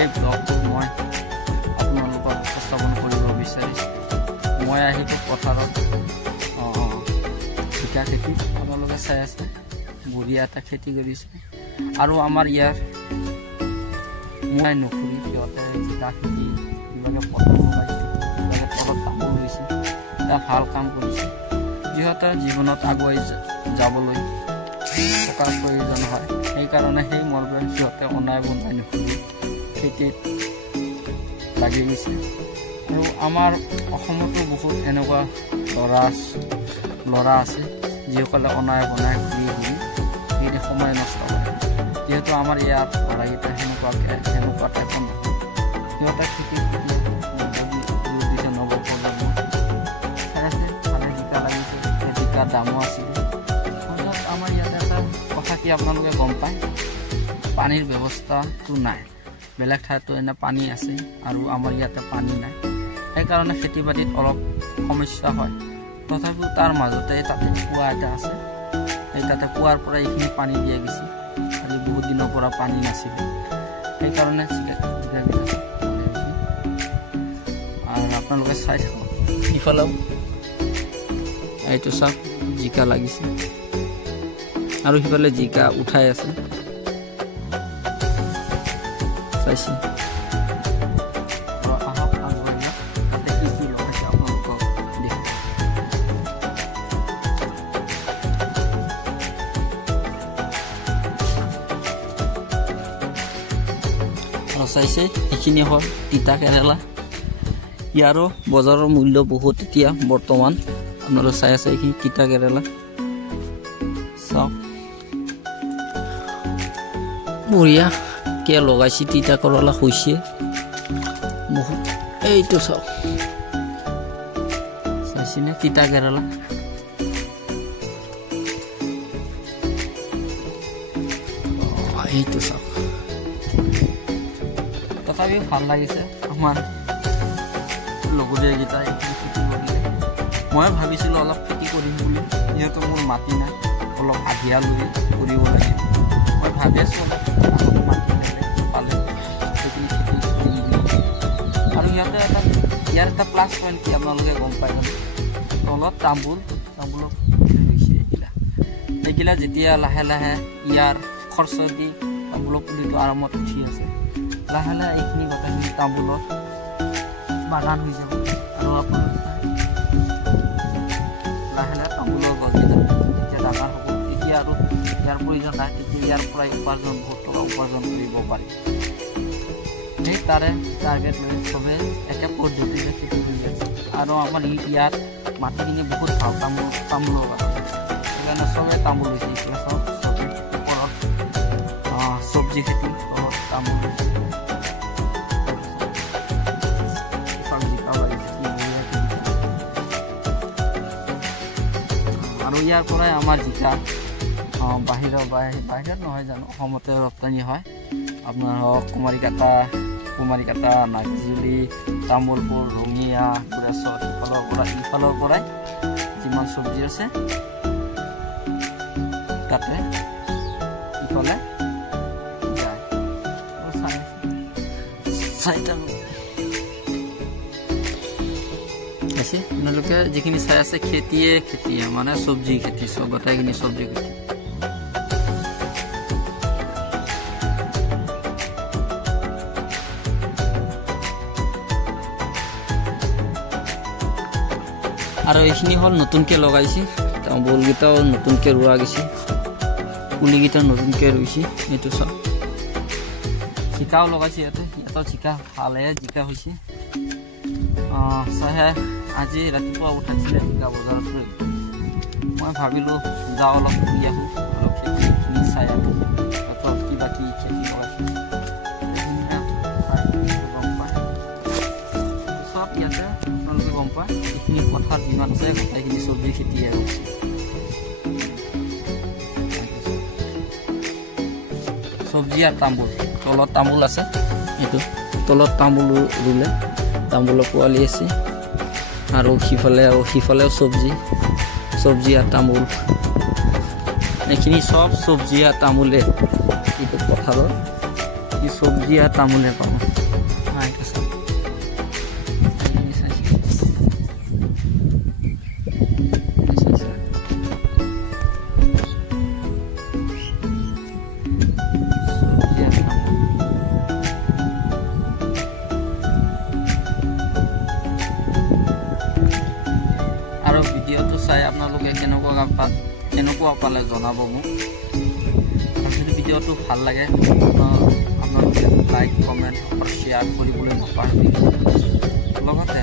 সেই ব্লগটো মই আপোনালোকক উপস্থাপন কৰিব বিচাৰিছোঁ। মই আহিলোঁ পথাৰত জিকা খেতি আপোনালোকে চাই আছে, বঢ়িয়া এটা খেতি কৰিছে। আৰু আমাৰ ইয়াৰ মই নুখুৰি সিহঁতে জিকা খেতি কিবাকে পথাৰ লগাইছে, কিবাকে তলত তামোল ৰুইছে, এটা ভাল কাম কৰিছে। যিহেতু জীৱনত আগুৱাই যাবলৈ টকাৰ প্ৰয়োজন হয়, সেইকাৰণে সেই মৰবে সিহঁতে অনাই বনাই নুখুৰি খেতিত লাগি গৈছে। আৰু আমাৰ অসমতো বহুত এনেকুৱা ল'ৰা আছে যিসকলে অনাই বনাই ঘূৰি ঘূৰি সময় নষ্ট কৰে। যিহেতু আমাৰ ইয়াত ল'ৰাকেইটা সেনেকুৱা টাইপৰ নহয়, সিহঁতে খেতি দিছে নৱপ্ৰজন্ম চাইছে, ভালে জিকা লাগিছে, জিকাৰ দামো আছিলে। আমাৰ ইয়াতে এটা কথা কি আপোনালোকে গম পায়, পানীৰ ব্যৱস্থাটো নাই। বেলেগ ঠাইতো এনে পানী আছে আৰু আমাৰ ইয়াতে পানী নাই, সেইকাৰণে খেতি বাতিত অলপ সমস্যা হয়। তথাপিও তাৰ মাজতে তাতে কুঁৱা এটা আছে, সেই তাতে কুঁৱাৰ পৰা এইখিনি পানী দিয়া গৈছে। আজি বহুত দিনৰ পৰা পানী নাছিলে, সেইকাৰণে আৰু আপোনালোকে চাই থাকক। ইফালেও এইটো চাওক, জিকা লাগিছে আৰু সিফালে জিকা উঠাই আছে, চাইছে। চাইছে সেইখিনি হ'ল তিতা কেৰেলা। ইয়াৰো বজাৰৰ মূল্য বহুত এতিয়া বৰ্তমান। আপোনালোকে চাই আছে এইখিনি তিতা কেৰেলা, চাওক বঢ়িয়াকৈ লগাইছে। তিতা কেৰেলা হৈছে বহুত, এইটো চাওক, চাইছেনে তিতা কেৰেলা। এইটো চাওক, তথাপিও ভাল লাগিছে। আমাৰ লগৰীয়াকেইটা এইখিনি খেতি কৰিলে, মই ভাবিছিলোঁ অলপ খেতি কৰিম বুলি, যিহেতু মোৰ মাটি নাই, অলপ আধিয়া লৈ কৰিব লাগে। মই ভাবি আছোঁ অলপ মাটি পালে সেইখিনি খেতি কৰিম বুলি। আৰু ইয়াৰ এটা প্লাছ পইণ্ট কি আপোনালোকে গম পায়, তলত তামোলত হৈছে এইগিলা যেতিয়া লাহে লাহে ইয়াৰ খৰচ দি তামোলৰ পুলিটো আৰামত উঠি আছে, লাহে লাহে এইখিনি গোটেইখিনি তামোলৰ বাগান হৈ যাব। আৰু আপোনালোকে লাহে লাহে তামোলৰ গছবিলাক যেতিয়া ডাঙৰ হ'ব, তেতিয়া আৰু ইয়াৰ প্ৰয়োজন নাই, তেতিয়া ইয়াৰ পৰাই বহুত টকা উপাৰ্জন কৰিব পাৰি। সেই তাৰে টাৰ্গেট লৈ চবে একে পদ্ধতিৰে খেতি কৰি আছে। আৰু আমাৰ ইয়াত মাটিখিনি বহুত ভাল তামোলৰ কাৰণে, সেইকাৰণে চবে তামোল হৈছে। এতিয়া চব চবে ওপৰত চব্জি খেতি, তলত তামোল হৈছে। আৰু ইয়াৰ পৰাই আমাৰ জিকা বাহিৰত নহয় জানো, অসমতে ৰপ্তানি হয়। আপোনাৰ হওক কুমাৰীকাটা, নাগজুলি, তামোলপুৰ, ৰঙিয়া, গোৰেশ্বৰ, ইফালৰ পৰাই যিমান চব্জি আছে তাতে ইফালে যায়। আপোনালোকে যিখিনি চাই আছে খেতিয়ে মানে চব্জি খেতি, চব গোটেইখিনি চব্জি খেতি। আৰু এইখিনি হ'ল নতুনকৈ লগাইছে, তামোলকেইটাও নতুনকৈ ৰোৱা গৈছে, পুলিকেইটা নতুনকৈ ৰুইছে। এইটো চাওক, জিকাও লগাইছে ইয়াতে জিকা ভালে জিকা হৈছে। চাহে আজি ৰাতিপুৱা উঠাইছিলে জিকা বজাৰত লৈ, মই ভাবিলোঁ যাওঁ অলপ ফুৰি আহোঁ, অলপ খেতিখিনি চাই আহোঁ, কিবা কি খেতি লগাইছে গম পায়। চব ইয়াতে আপোনালোকে গম পায়, এইখিনি পথাৰ যিমান আছে গোটেইখিনি চব্জি খেতিয়ে হৈছে। চব্জি আৰু তামোল, তলত তামোল আছে, এইটো তলত তামোল ৰুলে তামোলৰ পোৱালি আছে। আৰু সিফালেও চব্জি আৰু তামোল, এইখিনি চব চব্জি আৰু তামোলে। এইটো পথাৰত চব্জি আৰু তামোলে পাব। কেনেকুৱা পালে জনাব মোক আৰু যদি ভিডিঅ'টো ভাল লাগে আপোনালোকে লাইক কমেণ্ট আৰু শ্বেয়াৰ কৰিবলৈ নাপাহৰিব লগতে